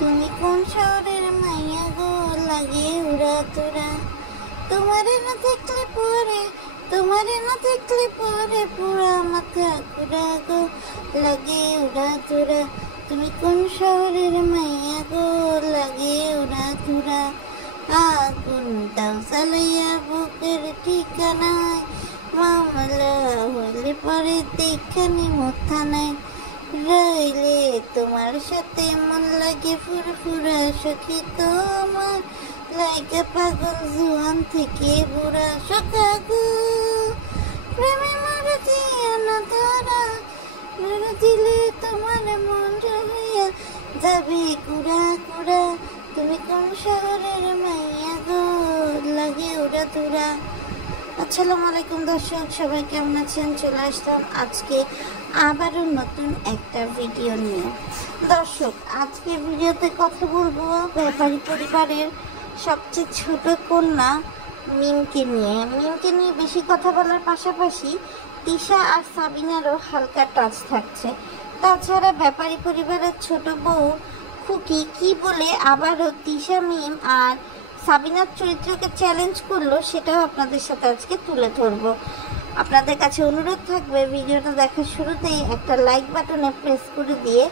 তুমি কোন শহরের মাইয়া গো, লাগে উড়া তোরা। তোমারে না দেখলে পরে, তোমারে না দেখলে পরে পুরা মাথা কুড়া গো, লাগে উড়া তোরা। তুমি কোন শহরের মাইয়া গো, লাগে উড়া তোরা। আগুনটাও চালাইয়া বুকের ঠিকানায়, মামলা হইলে পরে দেখানি মোথা নাই। রইলে তোমার সাথে মন লাগে ফুরফুরা, সখী তোমার লাইকা পাগল জুয়ান থেকে বুড়া। সখা গো প্রেমে মরে দিও না ধরা, মরে দিলে তোমার মন হইয়া যাবে কুড়া কুড়া। তুমি কোন শহরের মাইয়া গো, লাগে উড়া তোরা। আসসালামু আলাইকুম দর্শক, সবাই কেমন আছেন? চলে আসলাম আজকে আবারও নতুন একটা ভিডিও নিয়ে। দর্শক, আজকে ভিডিওতে কথা বলবো ব্যাপারী পরিবারের সবচেয়ে ছোট কন্যা মিমকে নিয়ে বেশি কথা বলার পাশাপাশি তিশা আর সাবিনারও হালকা টাচ থাকছে। তাছাড়া ব্যাপারী পরিবারের ছোট বউ খুকি কি বলে আবারও তিশা, মিম আর সাবিনার চরিত্রকে চ্যালেঞ্জ করলো, সেটাও আপনাদের সাথে আজকে তুলে ধরবো। আপনাদের কাছে অনুরোধ থাকবে ভিডিওটা দেখার শুরুতেই একটা লাইক বাটনে প্রেস করে দিয়ে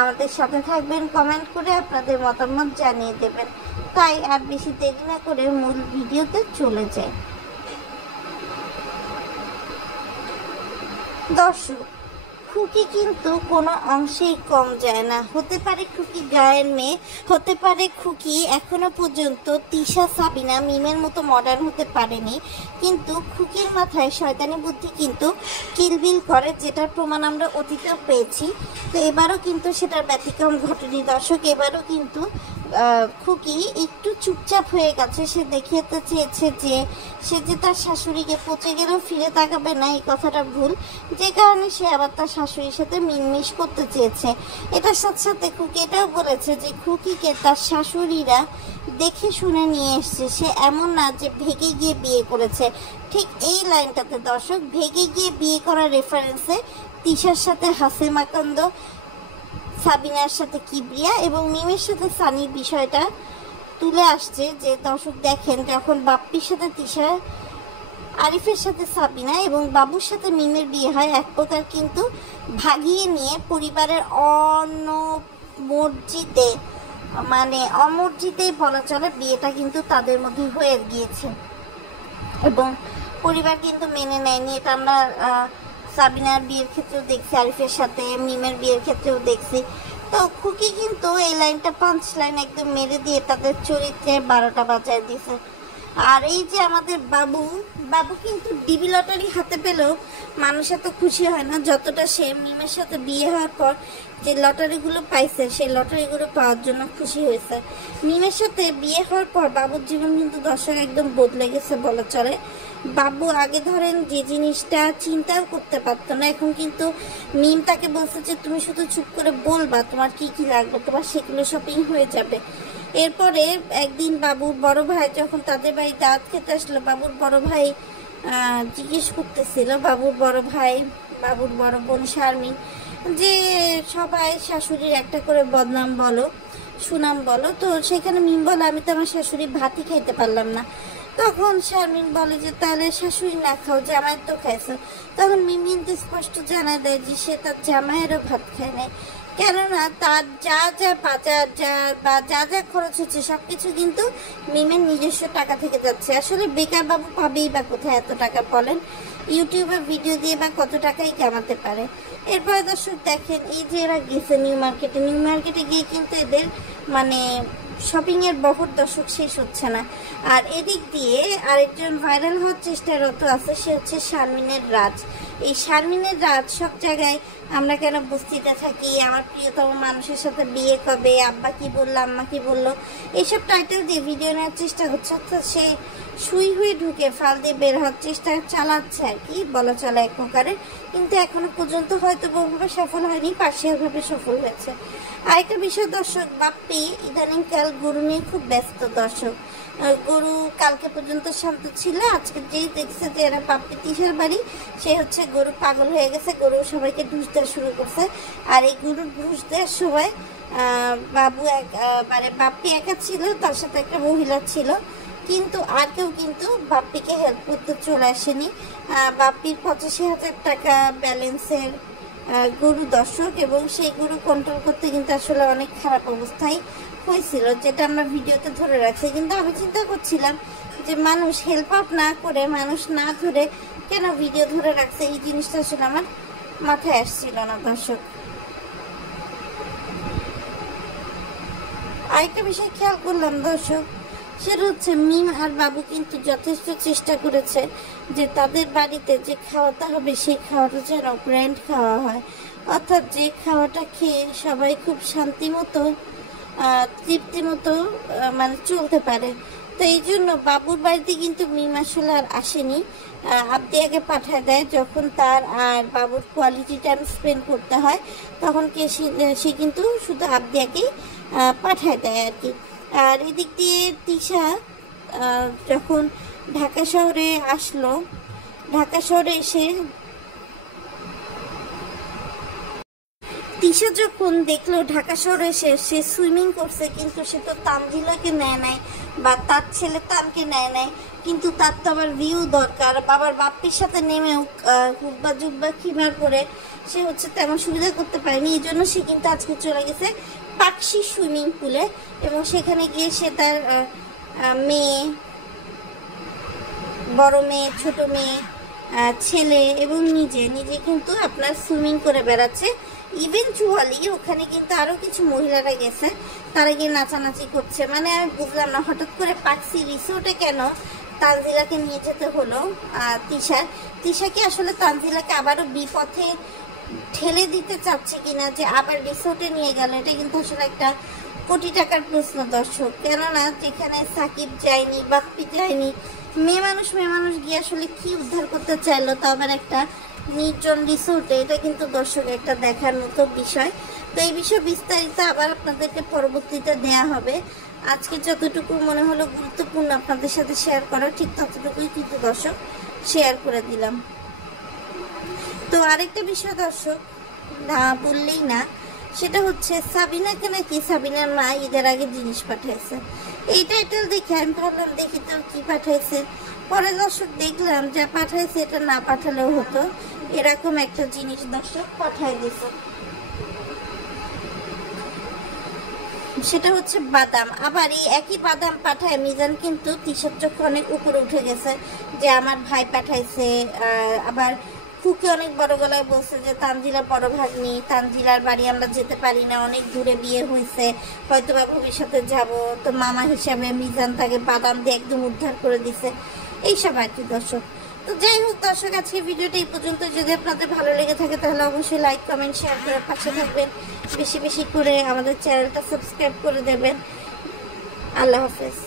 আমাদের সাথে থাকবেন, কমেন্ট করে আপনাদের মতামত জানিয়ে দেবেন। তাই আর বেশি দেরি না করে মূল ভিডিওতে চলে যায়। দর্শক, খুকি কিন্তু কোনো অংশেই কম যায় না। হতে পারে খুকি গায়ের মেয়ে, হতে পারে খুকি এখনো পর্যন্ত তিশা, সাবিনা, মিমের মতো মডার্ন হতে পারেনি, কিন্তু খুকির মাথায় শয়তানি বুদ্ধি কিন্তু কিলবিল করে, যেটার প্রমাণ আমরা অতীতেও পেয়েছি। তো এবারও কিন্তু সেটার ব্যতিক্রম ঘটেনি দর্শক। এবারও কিন্তু খুকি একটু চুপচাপ হয়ে গেছে। সে দেখিয়েতে চেয়েছে যে সে যে তার শাশুড়িকে পচে গেলেও ফিরে তাকাবে না, এই কথাটা ভুল, যে কারণে সে আবার তার শাশুড়ির সাথে মিনমিশ করতে চেয়েছে। এটার সাথে সাথে খুকি এটাও বলেছে যে খুকিকে তার শাশুড়িরা দেখে শুনে নিয়ে এসছে, সে এমন না যে ভেগে গিয়ে বিয়ে করেছে। ঠিক এই লাইনটাতে দর্শক, ভেগে গিয়ে বিয়ে করার রেফারেন্সে তিশার সাথে হাসিমা কান্দ, সাবিনার সাথে কিবরিয়া এবং মিমের সাথে সানির বিষয়টা তুলে আসছে। যে দর্শক দেখেন, যখন বাপ্পির সাথে তিশা, আরিফের সাথে সাবিনা এবং বাবুর সাথে মিমের বিয়ে হয়, এক প্রকার কিন্তু ভাগিয়ে নিয়ে পরিবারের অমর্জিতেই বলা চলে বিয়েটা কিন্তু তাদের মধ্যে হয়ে গিয়েছে এবং পরিবার কিন্তু মেনে নেয়নি। এটা আমরা সাবিনার বিয়ের ক্ষেত্রেও দেখছি, আরিফের সাথে মিমের বিয়ের ক্ষেত্রেও দেখছি। তো খুকি কিন্তু এই লাইনটা পাঁচ লাইন একদম মেরে দিয়ে তাদের চরিত্রে 12টা বাজায় দিয়েছে। আর এই যে আমাদের বাবু কিন্তু ডিবি লটারি হাতে পেলেও মানুষ এত খুশি হয় না যতটা সে মিমের সাথে বিয়ে হওয়ার পর যে লটারিগুলো পাইছে, সেই লটারিগুলো পাওয়ার জন্য খুশি হয়েছে। মিমের সাথে বিয়ে হওয়ার পর বাবুর জীবন কিন্তু দর্শক একদম বদলে গেছে বলা চলে। বাবু আগে ধরেন যে জিনিসটা চিন্তাও করতে পারতো না, এখন কিন্তু মিম তাকে বলছে যে তুমি শুধু চুপ করে বলবা তোমার কি কি লাগবে, তোমার সেগুলো শপিং হয়ে যাবে। এরপরে একদিন বাবুর বড় ভাই যখন তাদের বাড়ি দাওয়াত খেতে আসলো, বাবুর বড় ভাই জিজ্ঞেস করতেছিল, বাবুর বড় বোন শারমিন, যে সবাই শাশুড়ির একটা করে বদনাম বলো, সুনাম বলো। তো সেখানে মিম বলে আমি তো আমার শাশুড়ি ভাতই খাইতে পারলাম না। তখন শারমিন বলে যে তাহলে শাশুড়ি না খাও, জামাই তো খাইছো। তখন মিম কিন্তু স্পষ্ট জানায় দেয় যে সে তার জামাইয়েরও ভাত খায় নাই, কেননা তার যা যা বাজার যা খরচ হচ্ছে সবকিছু কিন্তু মিমের নিজস্ব টাকা থেকে যাচ্ছে। আসলে বেকার বাবু পাবেই বা কোথায় এত টাকা বলেন? ইউটিউবে ভিডিও দিয়ে বা কত টাকাই কামাতে পারে। এরপরে দর্শক দেখেন, এই যে এরা গেছে নিউ মার্কেটে গিয়ে কিন্তু এদের মানে শপিংয়ের বহর দর্শক শেষ হচ্ছে না। আর এদিক দিয়ে আরেকজন ভাইরাল হওয়ার চেষ্টারত আছে, সে হচ্ছে শারমিনের রাজ। এই শারমিনের রাজ সব জায়গায় আমরা কেন বস্তিতে থাকি, আমার প্রিয়তম মানুষের সাথে বিয়ে কবে, আব্বা কি বললো, আম্মা কি বললো, এইসব টাইটেল দিয়ে ভিডিও নেওয়ার চেষ্টা হচ্ছে। অর্থাৎ সে সুই হয়ে ঢুকে ফাল দিয়ে বের হওয়ার চেষ্টা চালাচ্ছে আর কি বলা চলে এক প্রকারের, কিন্তু এখনো পর্যন্ত হয়তো বহুভাবে সফল হয়নি, পার্শিয়ালভাবে সফল হয়েছে। আরেকটা বিষয় দর্শক, বাপ্পি ইদানিংকাল গরু নিয়ে খুব ব্যস্ত দর্শক। গরু কালকে পর্যন্ত শান্ত ছিল, আজকে যেই দেখছে যে এরা বাপ্পি তিশার বাড়ি, সে হচ্ছে গরু পাগল হয়ে গেছে, গরু সবাইকে ঢুস দেওয়া শুরু করছে। আর এই গরুর ঢুস দেওয়ার সময় মানে বাপ্পি একা ছিল, তার সাথে একটা মহিলা ছিল, কিন্তু আর কেউ কিন্তু বাপ্পিকে হেল্প করতে চলে আসেনি। বাপ্পির 85,000 টাকা ব্যালেন্সের গরু দর্শক, এবং সেই গরু কন্ট্রোল করতে কিন্তু আসলে অনেক খারাপ অবস্থায় হয়েছিল, যেটা আমরা ভিডিওতে ধরে রাখছি। কিন্তু আমি চিন্তা করছিলাম যে মানুষ হেল্প আউট না করে, মানুষ না ধরে কেন ভিডিও ধরে রাখছে, এই জিনিসটা আসলে আমার মাথায় আসছিল না দর্শক। আরেকটা বিষয় খেয়াল করলাম দর্শক, সেটা হচ্ছে মিম আর বাবু কিন্তু যথেষ্ট চেষ্টা করেছে যে তাদের বাড়িতে যে খাওয়াতে হবে সেই খাওয়াটা যেন ব্র্যান্ড খাওয়া হয়, অর্থাৎ যে খাওয়াটা খেয়ে সবাই খুব শান্তি মতো তৃপ্তি মতো মানে চলতে পারে। তো এই জন্য বাবুর বাড়িতে কিন্তু মিম আসলে আর আসেনি, আবদিয়াকে পাঠায় দেয়। যখন তার আর বাবুর কোয়ালিটি টাইম স্পেন্ড করতে হয় তখন সে কিন্তু শুধু আবদিয়াকেই পাঠায় দেয় আর কি। আর এদিক দিয়ে তিশা যখন ঢাকা শহরে আসলো, ঢাকা শহরে এসে তিশা যখন দেখলো ঢাকা শহরে এসে সে সুইমিং করছে, কিন্তু সে তো তানজিলাকে নেয় নাই বা তার ছেলে তানকে নেয় নাই, কিন্তু তার তো আবার ভিউ দরকার। বাবার বাপ্পির সাথে নেমেও হুব্বা জুব্বা খিমার করে সে হচ্ছে তেমন সুবিধা করতে পারেনি। এই জন্য সে কিন্তু আজকে চলে গেছে পাকশি সুইমিং পুলে, এবং সেখানে গিয়ে সে তার মেয়ে, বড় মেয়ে, ছোট মেয়ে, ছেলে এবং নিজে কিন্তু আপনার সুইমিং করে বেড়াচ্ছে। ইভেনচুয়ালি ওখানে কিন্তু আরো কিছু মহিলারা গেছে, তারা গিয়ে নাচানাচি করছে। মানে আমি বুঝলাম না হঠাৎ করে পাকসি রিসোর্টে কেন তানজিলাকে নিয়ে যেতে হলো তিশাকে আসলে তানজিলাকে আবারও বিপথে ঠেলে দিতে চাচ্ছে কিনা যে আবার রিসোর্টে নিয়ে গেল, এটা কিন্তু আসলে একটা কোটি টাকার প্রশ্ন দর্শক। কেননা যেখানে সাকিব যায়নি, বাপ্পি যায়নি, মেয়ে মানুষ গিয়ে আসলে কি উদ্ধার করতে চাইলো, তো আবার একটা নির্জন রিসোর্টে, এটা কিন্তু দর্শক একটা দেখার মতো বিষয়। তো এই বিষয়ে বিস্তারিত আবার আপনাদেরকে পরবর্তীতে দেয়া হবে। আজকে যতটুকু মনে হলো গুরুত্বপূর্ণ আপনাদের সাথে শেয়ার করা, ঠিক ততটুকুই কিন্তু দর্শক শেয়ার করে দিলাম। তো আরেকটা বিষয় দর্শক না বললেই না, সেটা হচ্ছে সাবিনাকে নাকি সাবিনার মা ঈদের আগে জিনিস পাঠাইছে। এই টাইটেল দেখে আমি ভাবলাম দেখি তো কি পাঠাইছে। পরে দর্শক দেখলাম যা পাঠাইছে এটা না পাঠালেও হতো, এরকম একটা জিনিস দর্শক পাঠাই দিছে। সেটা হচ্ছে বাদাম। আবার এই একই বাদাম পাঠায় মিজান কিন্তু তিশার চোখে অনেক উপরে উঠে গেছে যে আমার ভাই পাঠাইছে। আবার ফুকে অনেক বড় গলায় বলছে যে তানজিলা বড় ভাগ্নি, তানজিলার বাড়ি আমরা যেতে পারি না, অনেক দূরে বিয়ে হয়েছে, হয়তো বা ভবিষ্যতে যাব, তো মামা হিসাবে মিজান তাকে বাদাম দিয়ে একদম উদ্ধার করে দিছে, এইসব আর কি দর্শক। তো যাই হোক দর্শক, আজকে ভিডিওটা এই পর্যন্ত। যদি আপনাদের ভালো লেগে থাকে তাহলে অবশ্যই লাইক, কমেন্ট, শেয়ার করে পাশে থাকবেন, বেশি বেশি করে আমাদের চ্যানেলটা সাবস্ক্রাইব করে দেবেন। আল্লাহ হাফেজ।